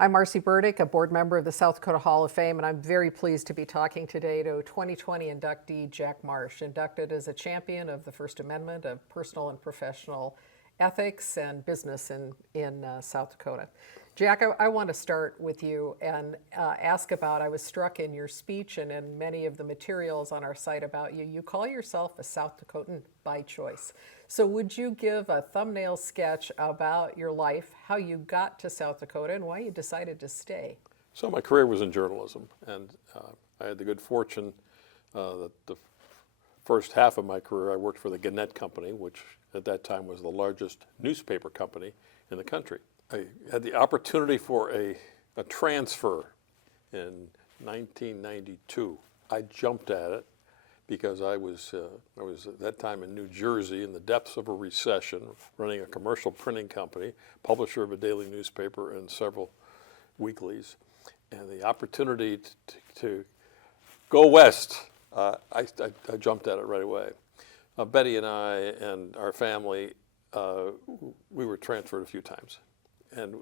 I'm Marci Burdick, a board member of the South Dakota Hall of Fame, and I'm very pleased to be talking today to 2020 inductee Jack Marsh, inducted as a champion of the First Amendment of personal and professional ethics and business in South Dakota. Jack, I want to start with you and ask about, I was struck in your speech and in many of the materials on our site about you. You call yourself a South Dakotan by choice. So would you give a thumbnail sketch about your life, how you got to South Dakota, and why you decided to stay? So my career was in journalism, and I had the good fortune that the first half of my career I worked for the Gannett Company, which at that time was the largest newspaper company in the country. I had the opportunity for a transfer in 1992. I jumped at it because I was at that time in New Jersey in the depths of a recession, running a commercial printing company, publisher of a daily newspaper and several weeklies. And the opportunity to go west, I jumped at it right away. Betty and I and our family, we were transferred a few times. And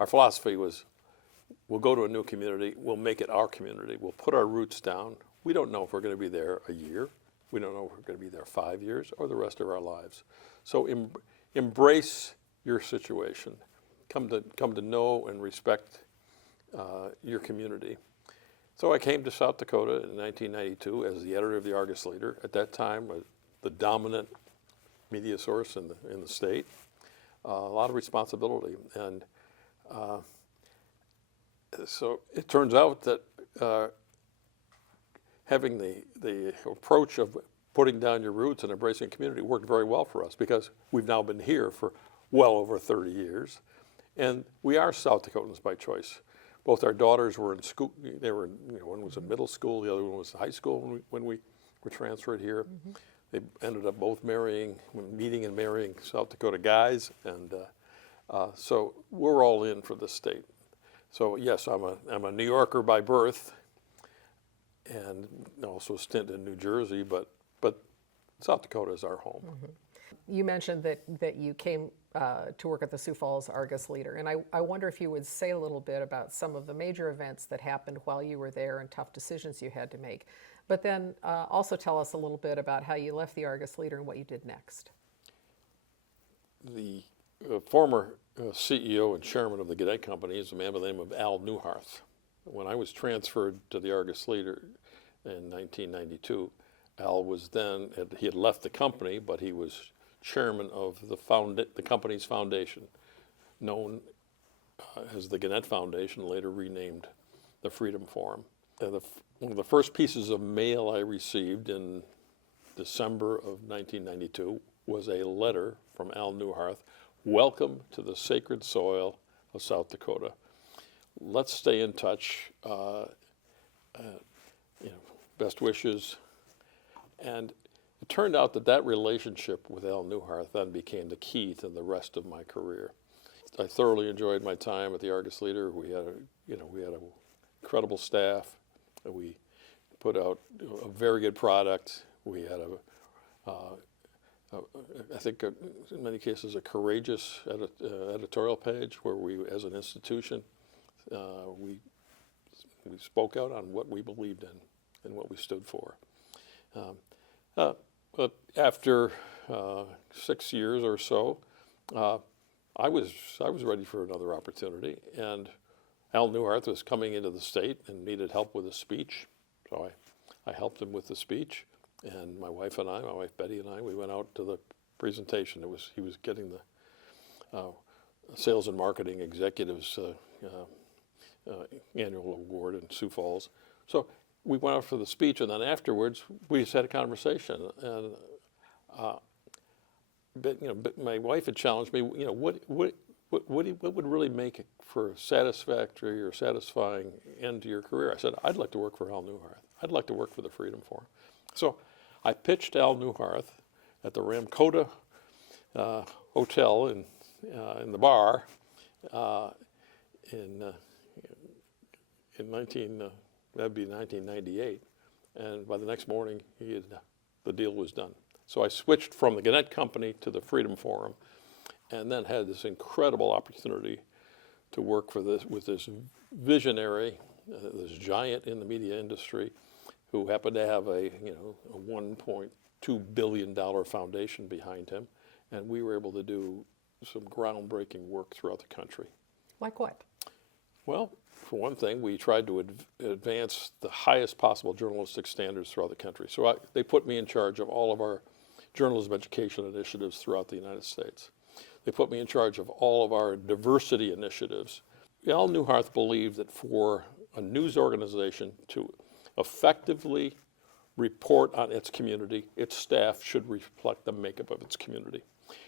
our philosophy was, we'll go to a new community, we'll make it our community, we'll put our roots down. We don't know if we're going to be there a year, we don't know if we're going to be there 5 years or the rest of our lives. So embrace your situation, come to know and respect your community. So I came to South Dakota in 1992 as the editor of the Argus Leader, at that time the dominant media source in the state. A lot of responsibility, and so it turns out that having the approach of putting down your roots and embracing community worked very well for us, because we've now been here for well over 30 years, and we are South Dakotans by choice. Both our daughters were in school. They were, one was in middle school, the other one was in high school when we were transferred here. Mm-hmm. They ended up both meeting and marrying South Dakota guys, and so we're all in for this state. So yes, I'm a New Yorker by birth, and also a stint in New Jersey, but South Dakota is our home. Mm-hmm. You mentioned that you came to work at the Sioux Falls Argus Leader, and I wonder if you would say a little bit about some of the major events that happened while you were there and tough decisions you had to make. But then also tell us a little bit about how you left the Argus Leader and what you did next. The former CEO and chairman of the Gannett Company is a man by the name of Al Newharth. When I was transferred to the Argus Leader in 1992, Al was then, he had left the company, but he was chairman of the company's foundation, known as the Gannett Foundation, later renamed the Freedom Forum. One of the first pieces of mail I received in December of 1992 was a letter from Al Newharth, "Welcome to the sacred soil of South Dakota. Let's stay in touch. Best wishes." And it turned out that relationship with Al Newharth then became the key to the rest of my career. I thoroughly enjoyed my time at the Argus Leader. We had an incredible staff. We put out a very good product. We had I think in many cases a courageous editorial page where we, as an institution, we spoke out on what we believed in and what we stood for. But after 6 years or so, I was ready for another opportunity, and Al Newharth was coming into the state and needed help with a speech, so I helped him with the speech, and my wife Betty and I, we went out to the presentation. He was getting the Sales and Marketing Executives Annual Award in Sioux Falls. So we went out for the speech, and then afterwards we just had a conversation, and but my wife had challenged me, what would really make it for a satisfactory or satisfying end to your career? I said, I'd like to work for Al Newharth. I'd like to work for the Freedom Forum. So I pitched Al Newharth at the Ramkota Hotel in the bar that'd be 1998, and by the next morning the deal was done. So I switched from the Gannett Company to the Freedom Forum, and then had this incredible opportunity to work with this visionary, this giant in the media industry, who happened to have a $1.2 billion foundation behind him, and we were able to do some groundbreaking work throughout the country. Like what? Well, for one thing, we tried to advance the highest possible journalistic standards throughout the country. So they put me in charge of all of our journalism education initiatives throughout the United States. They put me in charge of all of our diversity initiatives. Al Newharth believed that for a news organization to effectively report on its community, its staff should reflect the makeup of its community.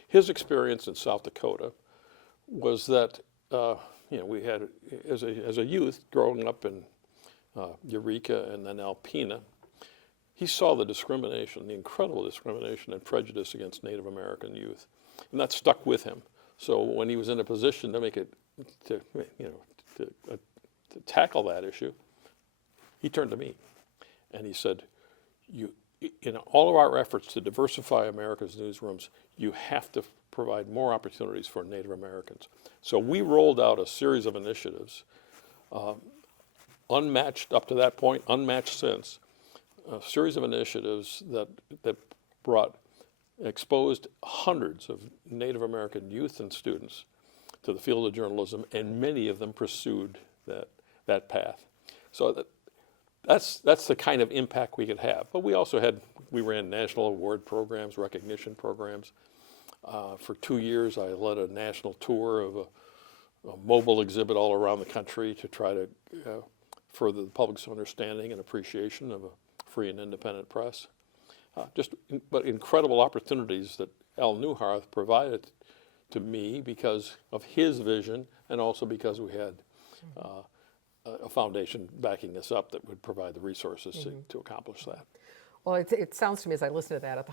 His experience in South Dakota was that we had, as a youth growing up in Eureka and then Alpena, he saw the discrimination, the incredible discrimination and prejudice against Native American youth, and that stuck with him. So when he was in a position to make it, to tackle that issue, he turned to me, and he said, in all of our efforts to diversify America's newsrooms, you have to provide more opportunities for Native Americans. So we rolled out a series of initiatives, unmatched up to that point, unmatched since, a series of initiatives that exposed hundreds of Native American youth and students to the field of journalism, and many of them pursued that path. So that's the kind of impact we could have. But we ran national award programs, recognition programs. For 2 years, I led a national tour of a mobile exhibit all around the country to try to further the public's understanding and appreciation of a free and independent press. But incredible opportunities that Al Newharth provided to me because of his vision, and also because we had a foundation backing us up that would provide the resources to accomplish that. Well, it sounds to me, as I listen to that, at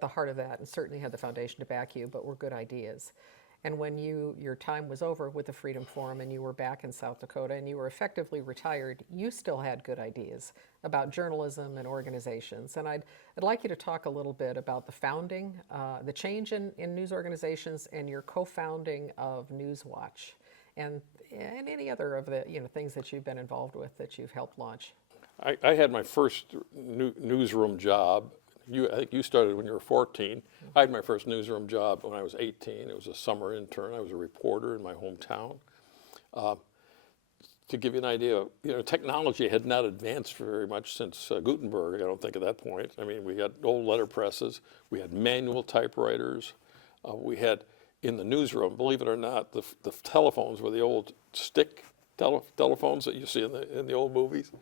the heart of that, and certainly had the foundation to back you, but were good ideas. And when your time was over with the Freedom Forum and you were back in South Dakota and you were effectively retired, you still had good ideas about journalism and organizations. And I'd like you to talk a little bit about the founding, the change in news organizations, and your co-founding of News Watch, and any other of the things that you've been involved with that you've helped launch. I had my first newsroom job. I think you started when you were 14. I had my first newsroom job when I was 18. It was a summer intern. I was a reporter in my hometown. To give you an idea, technology had not advanced very much since Gutenberg, I don't think, at that point. I mean, we had old letter presses. We had manual typewriters. We had, in the newsroom, believe it or not, the telephones were the old stick telephones that you see in the old movies.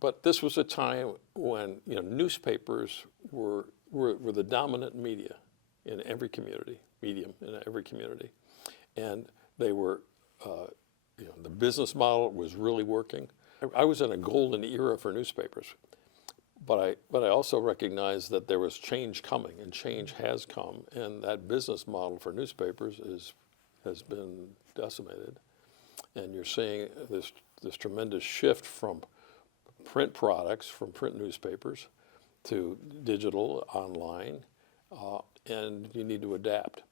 But this was a time when newspapers were the dominant medium in every community, and they were the business model was really working. I was in a golden era for newspapers, but I also recognized that there was change coming, and change has come, and that business model for newspapers has been decimated, and you're seeing this tremendous shift from print products, from print newspapers to digital, online, and you need to adapt.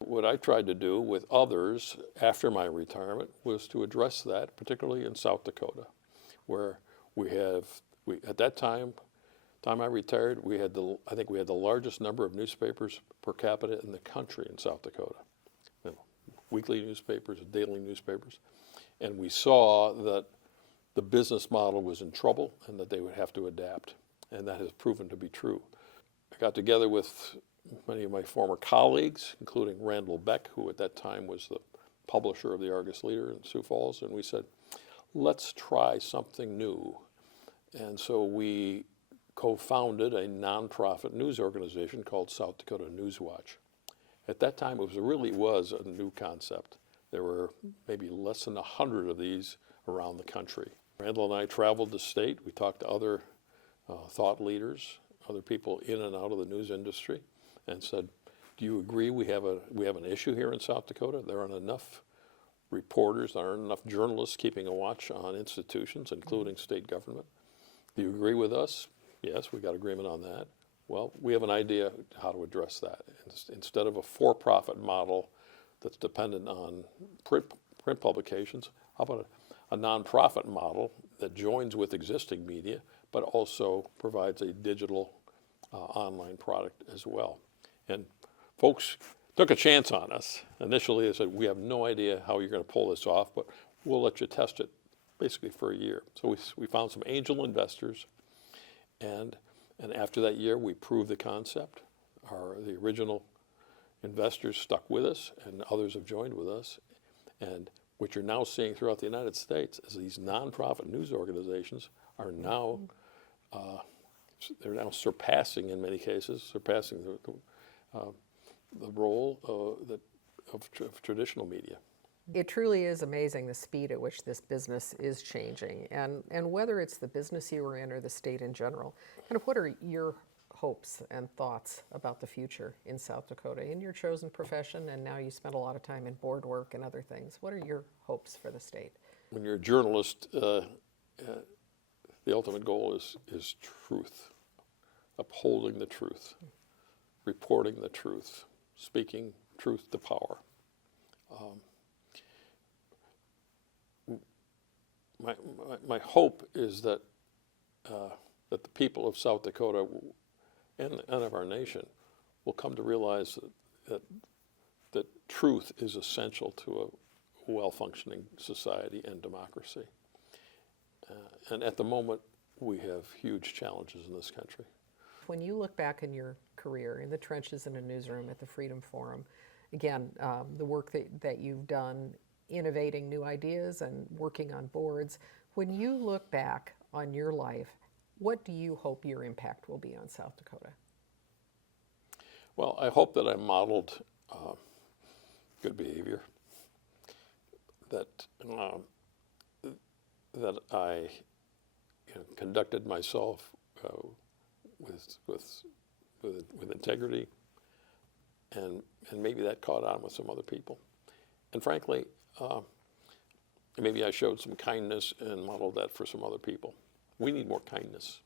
What I tried to do with others after my retirement was to address that, particularly in South Dakota, where at that time I retired, I think we had the largest number of newspapers per capita in the country in South Dakota. Weekly newspapers, daily newspapers, and we saw that the business model was in trouble and that they would have to adapt, and that has proven to be true. I got together with many of my former colleagues, including Randall Beck, who at that time was the publisher of the Argus Leader in Sioux Falls, and we said, let's try something new. And so we co-founded a nonprofit news organization called South Dakota News Watch. At that time, it really was a new concept. There were maybe less than 100 of these around the country. Randall and I traveled the state. We talked to other thought leaders, other people in and out of the news industry, and said, do you agree we have an issue here in South Dakota? There aren't enough reporters, there aren't enough journalists keeping a watch on institutions, including state government. Do you agree with us? Yes, we got agreement on that. Well, we have an idea how to address that. Instead of a for-profit model that's dependent on print publications. How about a nonprofit model that joins with existing media, but also provides a digital online product as well? And folks took a chance on us. Initially, they said, we have no idea how you're going to pull this off, but we'll let you test it basically for a year. So we found some angel investors, and after that year, we proved the concept. The original investors stuck with us, and others have joined with us. And what you're now seeing throughout the United States is these nonprofit news organizations are now, they're now surpassing, in many cases, the role of traditional media. It truly is amazing the speed at which this business is changing, and whether it's the business you are in or the state in general. Kind of what are your hopes and thoughts about the future in South Dakota, in your chosen profession, and now you spend a lot of time in board work and other things? What are your hopes for the state? When you're a journalist, the ultimate goal is truth, upholding the truth, reporting the truth, speaking truth to power. My hope is that that the people of South Dakota and of our nation will come to realize that truth is essential to a well-functioning society and democracy. And at the moment, we have huge challenges in this country. When you look back in your career, in the trenches in a newsroom at the Freedom Forum, again, the work that you've done, innovating new ideas and working on boards, when you look back on your life, what do you hope your impact will be on South Dakota? Well, I hope that I modeled good behavior, that I conducted myself with integrity, and maybe that caught on with some other people. And frankly, maybe I showed some kindness and modeled that for some other people. We need more kindness,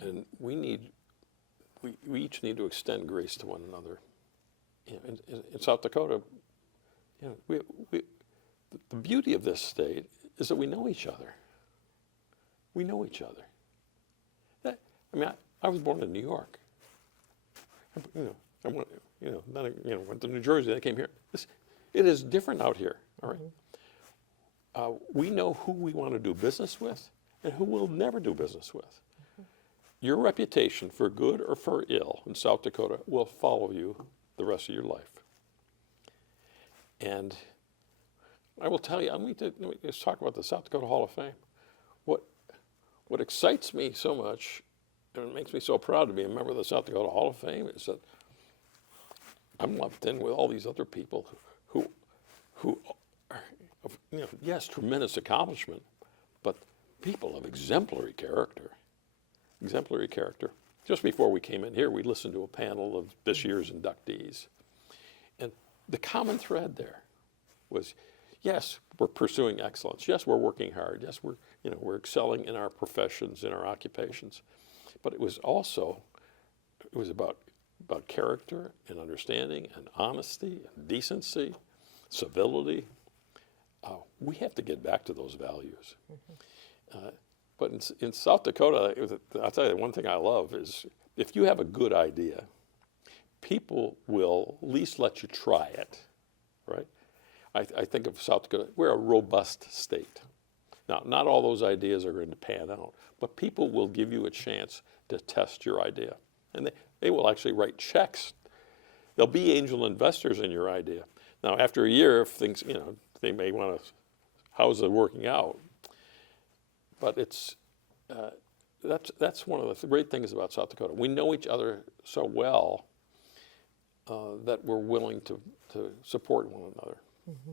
and we each need to extend grace to one another. In South Dakota, the beauty of this state is that we know each other. We know each other. I was born in New York. I went to New Jersey. Then I came here. It is different out here. All right. We know who we want to do business with and who we'll never do business with. Your reputation, for good or for ill, in South Dakota will follow you the rest of your life. And I will tell you, let's talk about the South Dakota Hall of Fame. What excites me so much, and it makes me so proud to be a member of the South Dakota Hall of Fame, is that I'm lumped in with all these other people who are, yes, tremendous accomplishment, but people of exemplary character. Exemplary character. Just before we came in here, we listened to a panel of this year's inductees. And the common thread there was, yes, we're pursuing excellence. Yes, we're working hard. Yes, we're excelling in our professions, in our occupations. But it was about character and understanding and honesty and decency, civility. We have to get back to those values. But in South Dakota, I'll tell you, one thing I love is if you have a good idea, people will at least let you try it, right? I think of South Dakota, we're a robust state. Now, not all those ideas are going to pan out, but people will give you a chance to test your idea. And they will actually write checks. There'll be angel investors in your idea. Now, after a year, if things, they may want to, how's it working out? But that's one of the great things about South Dakota. We know each other so well that we're willing to support one another. Mm-hmm.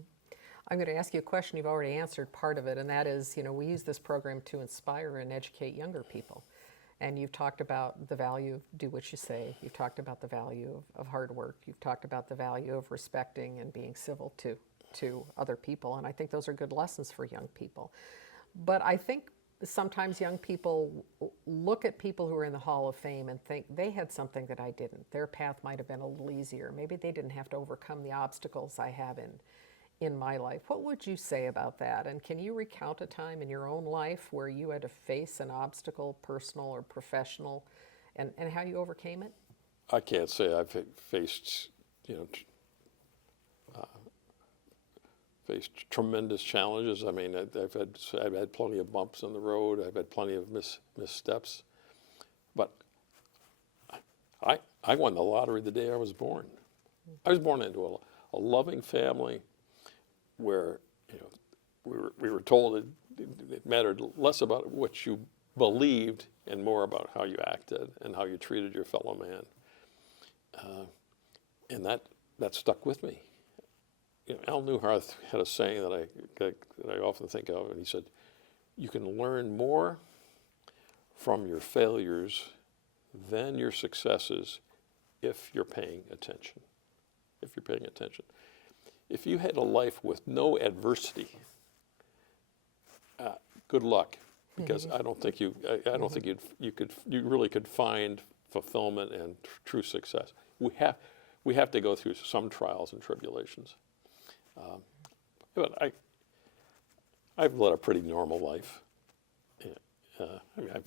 I'm going to ask you a question. You've already answered part of it, and that is, we use this program to inspire and educate younger people. And you've talked about the value of do what you say. You've talked about the value of hard work. You've talked about the value of respecting and being civil to other people. And I think those are good lessons for young people. But I think sometimes young people look at people who are in the Hall of Fame and think they had something that I didn't. Their path might have been a little easier. Maybe they didn't have to overcome the obstacles I have in my life. What would you say about that? And can you recount a time in your own life where you had to face an obstacle, personal or professional, and how you overcame it? I can't say I've faced, faced tremendous challenges. I mean, I've had plenty of bumps in the road. I've had plenty of missteps, but I won the lottery the day I was born. I was born into a loving family where we were told it mattered less about what you believed and more about how you acted and how you treated your fellow man, and that stuck with me. Al Newhardt had a saying that I often think of, and he said, "You can learn more from your failures than your successes if you're paying attention." If you're paying attention. If you had a life with no adversity, good luck, because I don't think you really could find fulfillment and true success. We have to go through some trials and tribulations. But I've led a pretty normal life. I mean, I've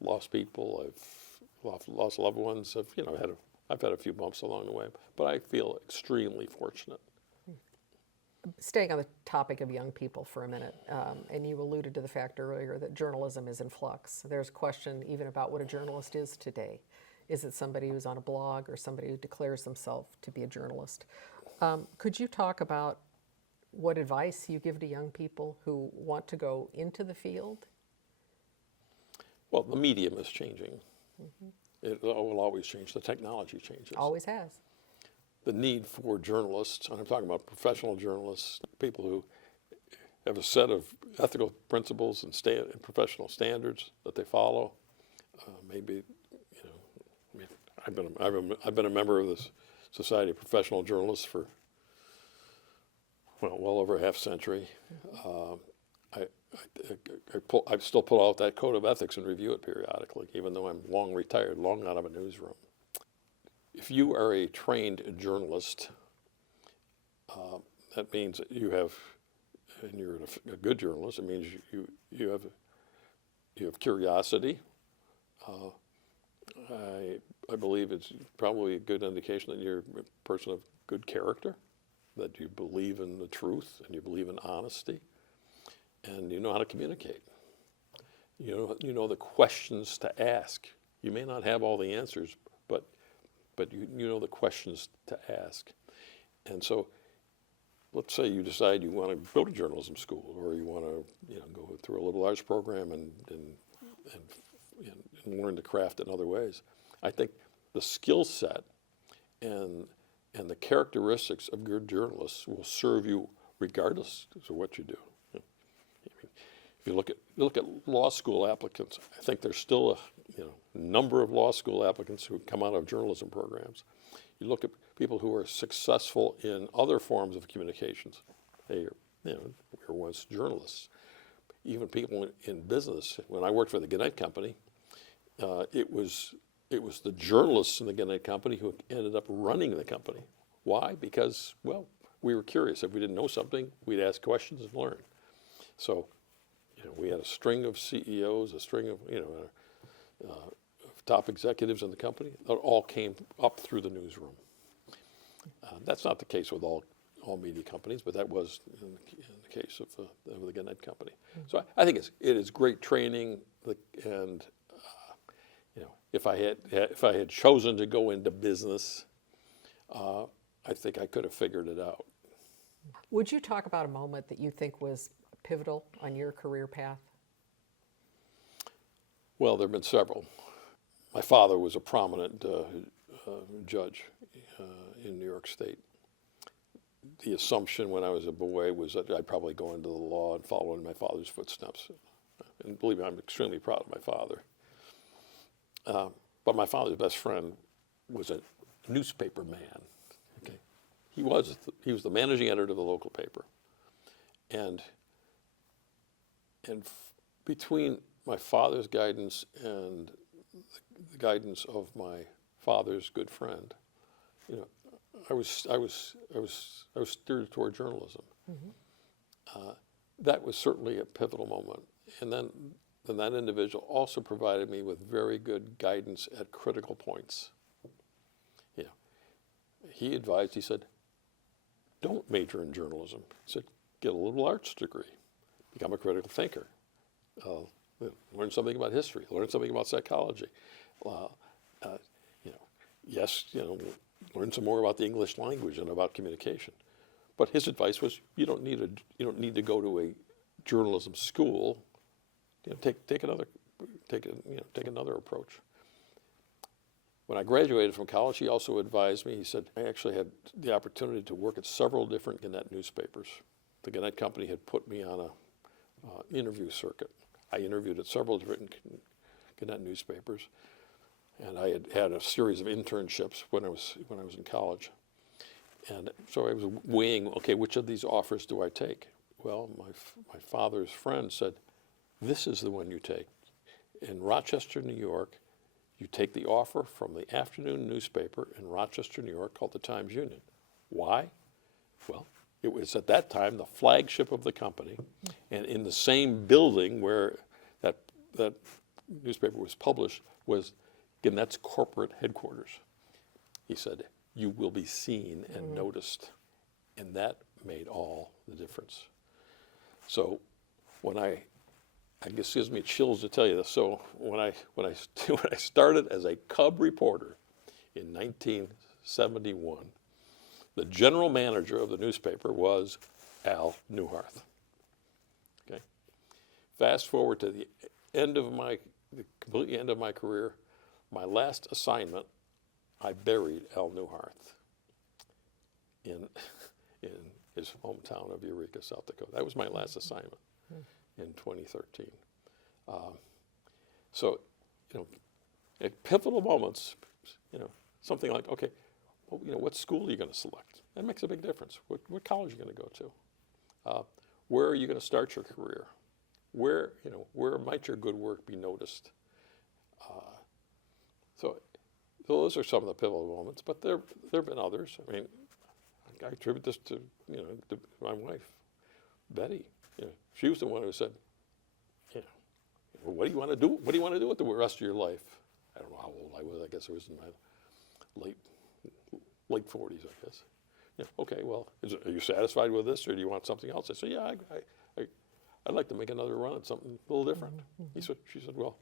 lost people, I've lost loved ones. I've had a few bumps along the way, but I feel extremely fortunate. Staying on the topic of young people for a minute, and you alluded to the fact earlier that journalism is in flux. There's a question even about what a journalist is today. Is it somebody who's on a blog or somebody who declares themselves to be a journalist? Could you talk about what advice you give to young people who want to go into the field? Well, the medium is changing. It will always change. The technology changes. Always has. The need for journalists, and I'm talking about professional journalists, people who have a set of ethical principles and professional standards that they follow. Maybe, I've been a member of this Society of Professional Journalists for well over a half century. I still pull out that code of ethics and review it periodically, even though I'm long retired, long out of a newsroom. If you are a trained journalist, that means that you have, and you're a good journalist. It means you have curiosity. I believe it's probably a good indication that you're a person of good character, that you believe in the truth and you believe in honesty, and you know how to communicate. You know the questions to ask. You may not have all the answers, but you know the questions to ask. And so, let's say you decide you want to go to journalism school, or you want to go through a liberal arts program and learn the craft in other ways. I think the skill set and the characteristics of good journalists will serve you regardless of what you do. If you look at law school applicants, I think there's still a number of law school applicants who come out of journalism programs. You look at people who are successful in other forms of communications. They were once journalists. Even people in business. When I worked for the Gannett Company, it was the journalists in the Gannett Company who ended up running the company. Why? Because, we were curious. If we didn't know something, we'd ask questions and learn. So, we had a string of CEOs, a string of, top executives in the company that all came up through the newsroom. That's not the case with all media companies, but that was in the case of the Gannett Company. So I think it is great training, and if I had chosen to go into business, I think I could have figured it out. Would you talk about a moment that you think was pivotal on your career path? Well, there have been several. My father was a prominent judge in New York State. The assumption when I was a boy was that I'd probably go into the law and follow in my father's footsteps. And believe me, I'm extremely proud of my father. But my father's best friend was a newspaper man. Okay, he was the managing editor of the local paper, and between my father's guidance and the guidance of my father's good friend, you know, I was steered toward journalism. That was certainly a pivotal moment. And then that individual also provided me with very good guidance at critical points. You know, he advised, he said, don't major in journalism. He said, get a liberal arts degree, become a critical thinker, learn something about history, learn something about psychology. You know, yes, you know, learn some more about the English language and about communication. But his advice was, you don't need to go to a journalism school. You know, take another approach. When I graduated from college, he also advised me. He said, I actually had the opportunity to work at several different Gannett newspapers. The Gannett company had put me on a interview circuit. I interviewed at several different Gannett newspapers, and I had a series of internships when I was in college. And so I was weighing, okay, which of these offers do I take? Well, my father's friend said, this is the one you take. In Rochester, New York, you take the offer from the afternoon newspaper in Rochester, New York called the Times-Union. Why? Well, it was at that time the flagship of the company, and in the same building where that newspaper was published was Gannett's corporate headquarters. He said, you will be seen and noticed, and that made all the difference. So when I guess it gives me chills to tell you this. So when I started as a cub reporter in 1971, the general manager of the newspaper was Al Newharth. Okay. Fast forward to the complete end of my career, my last assignment, I buried Al Newharth in his hometown of Eureka, South Dakota. That was my last assignment in 2013. So, you know, at pivotal moments, you know, something like, okay, well, you know, what school are you going to select? That makes a big difference. What college are you going to go to? Where are you going to start your career? Where might your good work be noticed? So those are some of the pivotal moments, but there have been others. I mean, I attribute this to my wife, Betty. You know, she was the one who said, you know, well, what do you want to do? What do you want to do with the rest of your life? I don't know how old I was. I guess I was in my late 40s, I guess. Yeah, okay, well, are you satisfied with this, or do you want something else? I said, yeah, I'd like to make another run at something a little different. She said, well,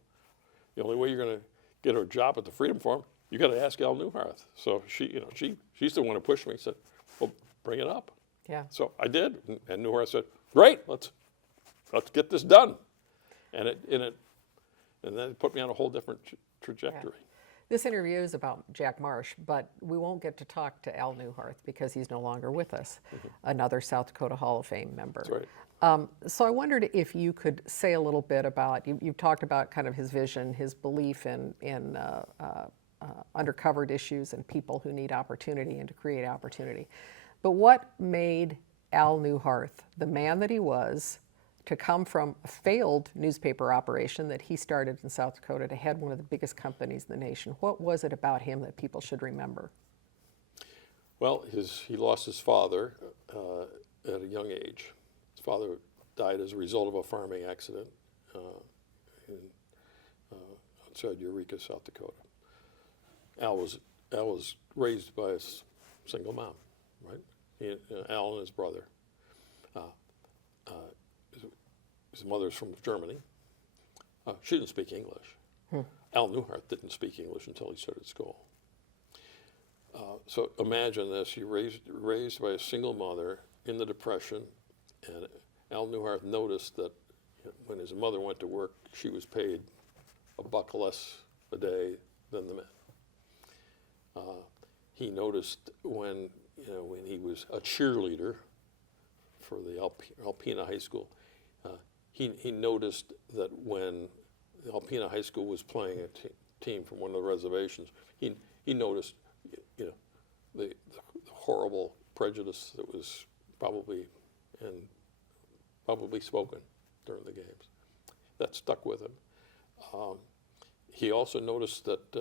the only way you're going to get her a job at the Freedom Forum, you got to ask Al Newharth. So she's the one who pushed me. Said, well, bring it up. Yeah. So I did, and Newharth said, great, let's get this done, and then it put me on a whole different trajectory. Yeah. This interview is about Jack Marsh, but we won't get to talk to Al Newharth because he's no longer with us, another South Dakota Hall of Fame member. That's right. So I wondered if you could say a little bit about, you've talked about kind of his vision, his belief in undercovered issues and people who need opportunity and to create opportunity. But what made Al Newharth, the man that he was, to come from a failed newspaper operation that he started in South Dakota to head one of the biggest companies in the nation? What was it about him that people should remember? Well, he lost his father at a young age. His father died as a result of a farming accident outside Eureka, South Dakota. Al was raised by a single mom, right? Al and his brother. His mother's from Germany. She didn't speak English. Al Newharth didn't speak English until he started school. So imagine this: you're raised by a single mother in the Depression, and Al Newharth noticed that when his mother went to work, she was paid $1 less a day than the men. He noticed when he was a cheerleader for the Alpena High School, he noticed that when Alpena High School was playing a team from one of the reservations, he noticed the horrible prejudice that was probably spoken during the games. that stuck with him. He also noticed that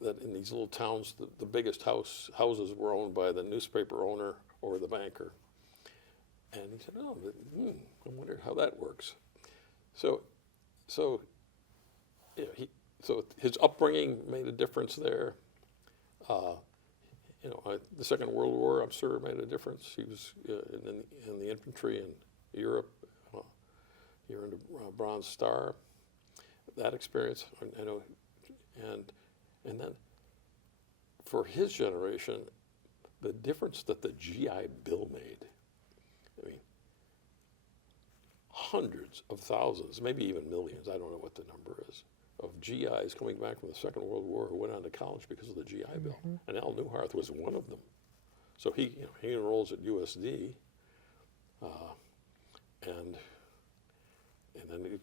that in these little towns, the biggest houses were owned by the newspaper owner or the banker. And he said, "Oh, I wonder how that works." So you know, so his upbringing made a difference there. The Second World War, I'm sure, made a difference. He was in the infantry in Europe. He earned a Bronze Star. That experience, I know, and then for his generation, the difference that the GI Bill made. I mean, hundreds of thousands, maybe even millions, I don't know what the number is, of GIs coming back from the Second World War who went on to college because of the GI Bill. And Al Newharth was one of them. So he enrolls at USD, and then he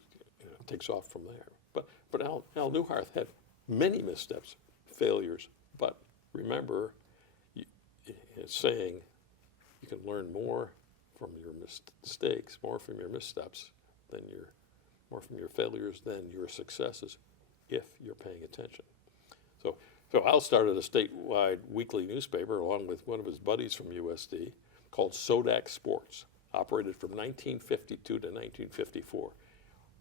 takes off from there. But Al Newharth had many missteps, failures, but remember, it's saying you can learn more from your mistakes, more from your missteps more from your failures than your successes, if you're paying attention. So Al started a statewide weekly newspaper along with one of his buddies from USD called Sodak Sports, operated from 1952 to 1954,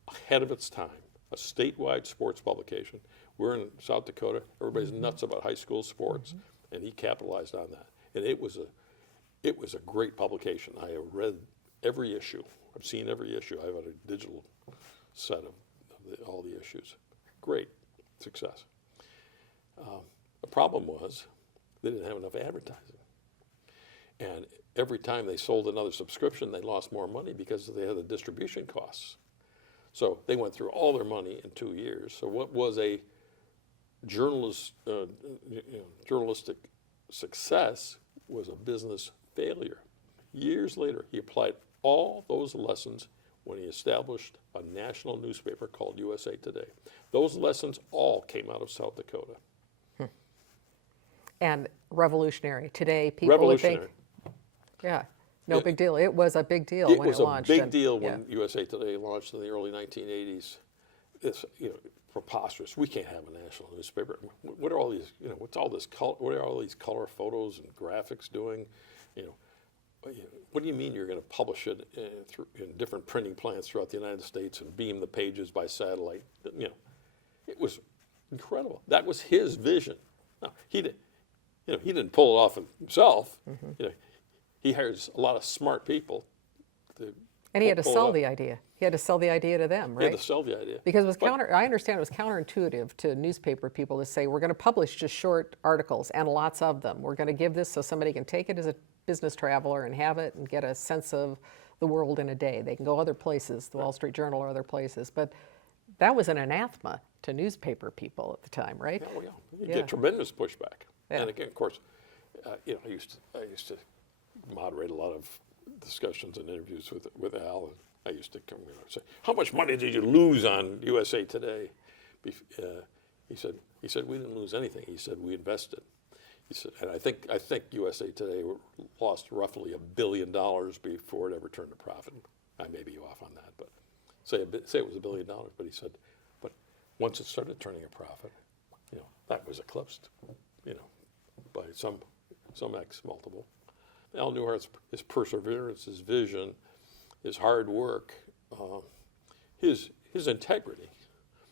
ahead of its time, a statewide sports publication. We're in South Dakota, everybody's nuts about high school sports, and he capitalized on that. And it was a great publication. I have read every issue. I've seen every issue. I have a digital set of all the issues. Great success. The problem was they didn't have enough advertising. And every time they sold another subscription, they lost more money because they had the distribution costs. So they went through all their money in 2 years. So what was a journalistic success was a business failure. Years later, he applied all those lessons when he established a national newspaper called USA Today. Those lessons all came out of South Dakota. And revolutionary. Today, people would think, no big deal. It was a big deal when it launched. It was a big deal when USA Today launched in the early 1980s. It's preposterous. We can't have a national newspaper. What are all these? What's all this? What are all these color photos and graphics doing? What do you mean you're going to publish it in different printing plants throughout the United States and beam the pages by satellite? It was incredible. That was his vision. Now, he didn't pull it off himself. He hires a lot of smart people. And he had to sell the idea. He had to sell the idea to them, right? He had to sell the idea. Because it was I understand it was counterintuitive to newspaper people to say, we're going to publish just short articles and lots of them. We're going to give this so somebody can take it as a business traveler and have it and get a sense of the world in a day. They can go other places, the Wall Street Journal or other places. But that was an anathema to newspaper people at the time, right? Oh, yeah. You get tremendous pushback. Yeah. And again, of course, I used to moderate a lot of discussions and interviews with Al. And I used to come say, "How much money did you lose on USA Today?" He said we didn't lose anything. He said we invested. He said, and I think USA Today lost roughly $1 billion before it ever turned a profit. I may be off on that, but say it was $1 billion. But he said, but once it started turning a profit, that was eclipsed, by some X multiple. Al Newhart's his perseverance, his vision, his hard work, his integrity,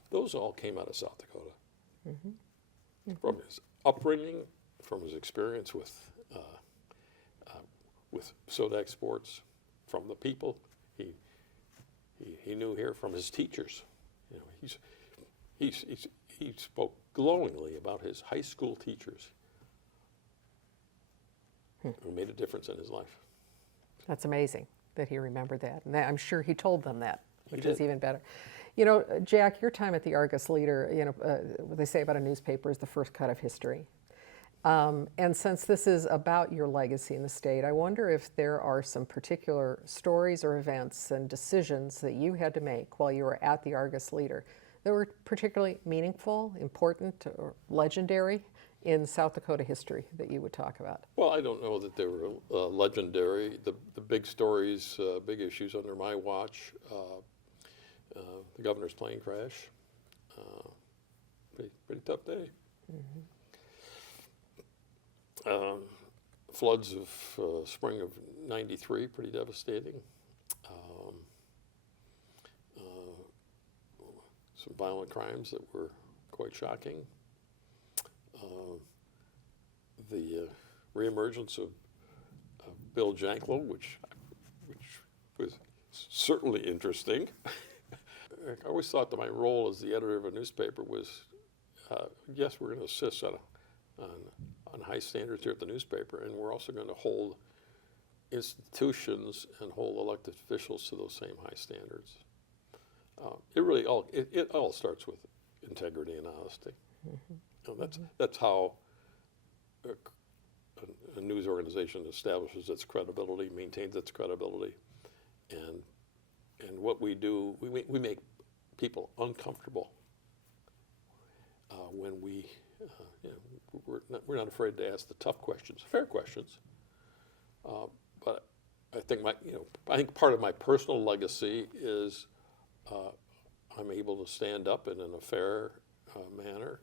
those all came out of South Dakota. From his upbringing, from his experience with Sodak Sports, from the people he knew here, from his teachers. He spoke glowingly about his high school teachers who made a difference in his life. That's amazing that he remembered that. And I'm sure he told them that, which did. is even better. Jack, your time at the Argus Leader, what they say about a newspaper is the first cut of history. And since this is about your legacy in the state, I wonder if there are some particular stories or events and decisions that you had to make while you were at the Argus Leader that were particularly meaningful, important, or legendary in South Dakota history that you would talk about. Well, I don't know that they were legendary. The big stories, big issues under my watch, the governor's plane crash. Pretty tough day. Floods of spring of '93, pretty devastating. Some violent crimes that were quite shocking. The reemergence of Bill Janklow, which was certainly interesting. I always thought that my role as the editor of a newspaper was, yes, we're going to insist on high standards here at the newspaper, and we're also going to hold institutions and hold elected officials to those same high standards. It all starts with integrity and honesty. That's how a news organization establishes its credibility, maintains its credibility, and what we do, we make people uncomfortable when we're not afraid to ask the tough questions, fair questions. But I think part of my personal legacy is I'm able to stand up and in a fair manner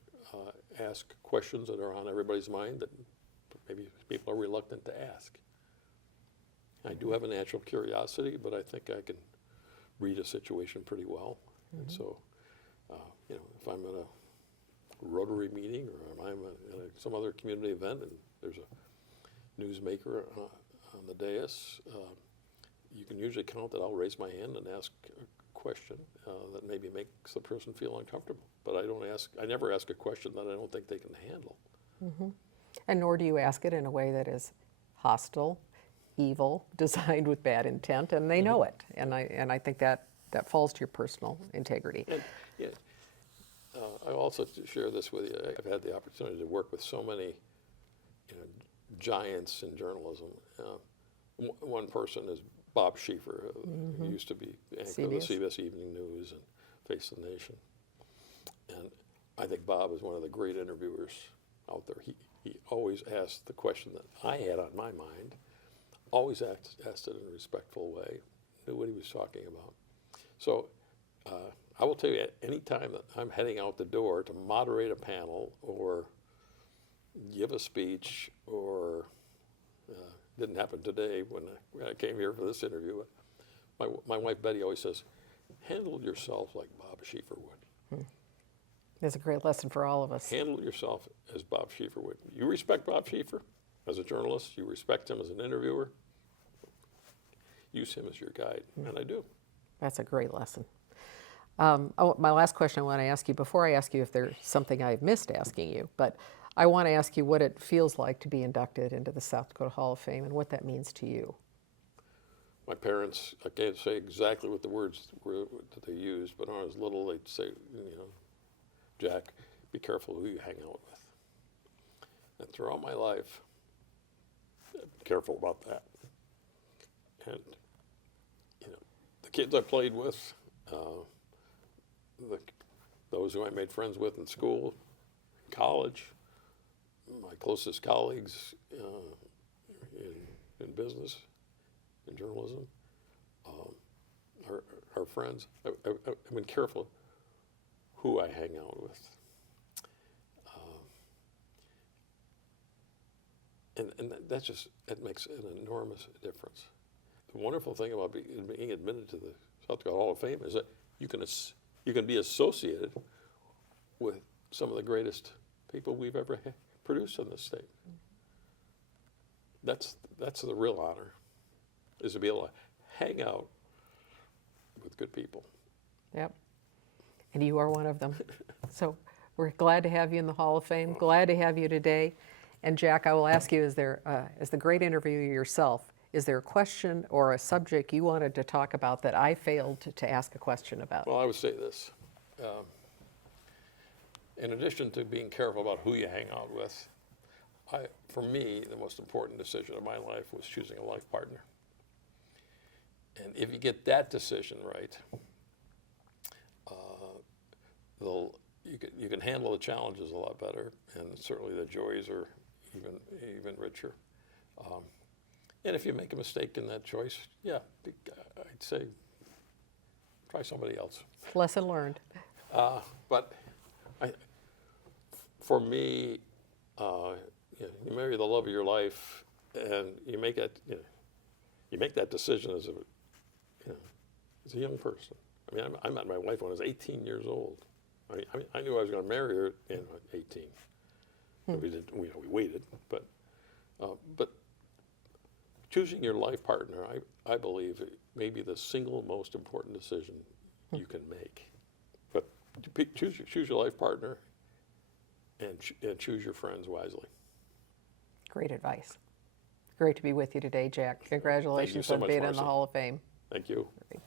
ask questions that are on everybody's mind that maybe people are reluctant to ask. I do have a natural curiosity, but I think I can read a situation pretty well. And so, if I'm at a Rotary meeting or I'm at some other community event and there's a newsmaker on the dais, you can usually count that I'll raise my hand and ask a question that maybe makes the person feel uncomfortable. But I never ask a question that I don't think they can handle. And nor do you ask it in a way that is hostile, evil, designed with bad intent, and they know it. And I think that falls to your personal integrity. And, I also share this with you. I've had the opportunity to work with so many giants in journalism. One person is Bob Schieffer, who used to be anchor of the CBS Evening News and Face the Nation. And I think Bob is one of the great interviewers out there. He always asked the question that I had on my mind, always asked it in a respectful way, knew what he was talking about. So I will tell you, at any time that I'm heading out the door to moderate a panel or give a speech, or didn't happen today when I came here for this interview, my wife Betty always says, handle yourself like Bob Schieffer would. That's a great lesson for all of us. Handle yourself as Bob Schieffer would. You respect Bob Schieffer as a journalist, you respect him as an interviewer, use him as your guide, and I do. That's a great lesson. My last question I want to ask you, before I ask you if there's something I've missed asking you, but I want to ask you what it feels like to be inducted into the South Dakota Hall of Fame and what that means to you. My parents, I can't say exactly what the words were that they used, but when I was little, they'd say, Jack, be careful who you hang out with. And throughout my life, I'm careful about that. And, the kids I played with, those who I made friends with in school, college, my closest colleagues in business, in journalism, our friends. I've been careful who I hang out with. And that makes an enormous difference. The wonderful thing about being admitted to the South Dakota Hall of Fame is that you can be associated with some of the greatest people we've ever produced in this state. That's the real honor, is to be able to hang out with good people. Yep. And you are one of them. So we're glad to have you in the Hall of Fame, glad to have you today. And Jack, I will ask you, as the great interviewer yourself, is there a question or a subject you wanted to talk about that I failed to ask a question about? Well, I would say this. In addition to being careful about who you hang out with, for me, the most important decision of my life was choosing a life partner. And if you get that decision right, you can handle the challenges a lot better, and certainly the joys are even richer. And if you make a mistake in that choice, I'd say try somebody else. Lesson learned. But for me, you marry the love of your life, and you make that you make that decision as a young person. I mean, I met my wife when I was 18 years old. I knew I was going to marry her at 18. We didn't. We waited, but choosing your life partner, I believe, may be the single most important decision you can make. But choose your life partner, and choose your friends wisely. Great advice. Great to be with you today, Jack. Congratulations so on much, being in the Marci. Hall of Fame. Thank you. Great.